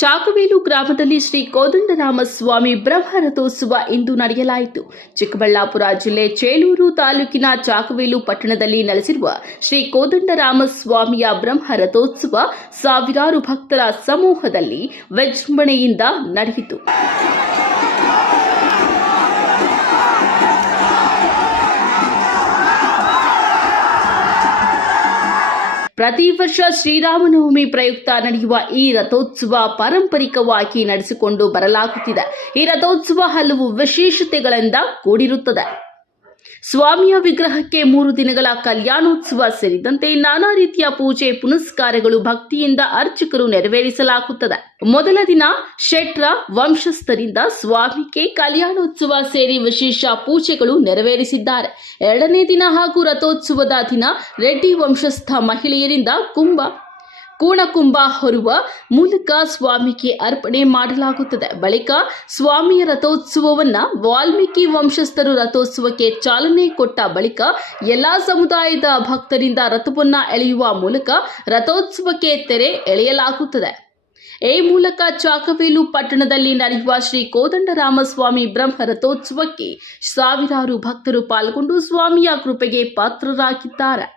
ಚಾಕವೇಲು ಗ್ರಾಮದಲ್ಲಿ ಶ್ರೀ ಕೋದಂಡರಾಮ ಸ್ವಾಮಿ ಬ್ರಹ್ಮರಥೋತ್ಸವ ಇಂದು ನಡೆಯಲಾಯಿತು. ಚಿಕ್ಕಬಳ್ಳಾಪುರ ಜಿಲ್ಲೆ ಚೇಳೂರು ತಾಲೂಕಿನ ಚಾಕವೇಲು ಪಟ್ಟಣದಲ್ಲಿ ನೆಲೆಸಿರುವ ಶ್ರೀ ಕೋದಂಡರಾಮ ಸ್ವಾಮಿಯ ಬ್ರಹ್ಮರಥೋತ್ಸವ ಸಾವಿರಾರು ಭಕ್ತರ ಸಮೂಹದಲ್ಲಿ ವಿಜೃಂಭಣೆಯಿಂದ ನಡೆಯಿತು. ಪ್ರತಿ ವರ್ಷ ಶ್ರೀರಾಮನವಮಿ ಪ್ರಯುಕ್ತ ನಡೆಯುವ ಈ ರಥೋತ್ಸವ ಪಾರಂಪರಿಕವಾಗಿ ನಡೆಸಿಕೊಂಡು ಬರಲಾಗುತ್ತಿದೆ. ಈ ರಥೋತ್ಸವ ಹಲವು ವಿಶೇಷತೆಗಳಿಂದ ಕೂಡಿರುತ್ತದೆ. ಸ್ವಾಮಿಯ ವಿಗ್ರಹಕ್ಕೆ ಮೂರು ದಿನಗಳ ಕಲ್ಯಾಣೋತ್ಸವ ಸೇರಿದಂತೆ ನಾನಾ ರೀತಿಯ ಪೂಜೆ, ಪುನಸ್ಕಾರಗಳು ಭಕ್ತಿಯಿಂದ ಅರ್ಚಕರು ನೆರವೇರಿಸಲಾಗುತ್ತದೆ. ಮೊದಲ ದಿನ ಶೆಟ್ರ ವಂಶಸ್ಥರಿಂದ ಸ್ವಾಮಿಗೆ ಕಲ್ಯಾಣೋತ್ಸವ ಸೇರಿ ವಿಶೇಷ ಪೂಜೆಗಳು ನೆರವೇರಿಸಿದ್ದಾರೆ. ಎರಡನೇ ದಿನ ಹಾಗೂ ರಥೋತ್ಸವದ ದಿನ ರೆಡ್ಡಿ ವಂಶಸ್ಥ ಮಹಿಳೆಯರಿಂದ ಕುಂಭ ಕೂಣಕುಂಭ ಹೊರುವ ಮೂಲಕ ಸ್ವಾಮಿಗೆ ಅರ್ಪಣೆ ಮಾಡಲಾಗುತ್ತದೆ. ಬಳಿಕ ಸ್ವಾಮಿಯ ರಥೋತ್ಸವವನ್ನು ವಾಲ್ಮೀಕಿ ವಂಶಸ್ಥರು ರಥೋತ್ಸವಕ್ಕೆ ಚಾಲನೆ ಕೊಟ್ಟ ಬಳಿಕ ಎಲ್ಲಾ ಸಮುದಾಯದ ಭಕ್ತರಿಂದ ರಥವನ್ನು ಎಳೆಯುವ ಮೂಲಕ ರಥೋತ್ಸವಕ್ಕೆ ತೆರೆ ಎಳೆಯಲಾಗುತ್ತದೆ. ಈ ಮೂಲಕ ಚಾಕವೇಲು ಪಟ್ಟಣದಲ್ಲಿ ನಡೆಯುವ ಶ್ರೀ ಕೋದಂಡರಾಮಸ್ವಾಮಿ ಬ್ರಹ್ಮ ರಥೋತ್ಸವಕ್ಕೆ ಸಾವಿರಾರು ಭಕ್ತರು ಪಾಲ್ಗೊಂಡು ಸ್ವಾಮಿಯ ಕೃಪೆಗೆ ಪಾತ್ರರಾಗಿದ್ದಾರೆ.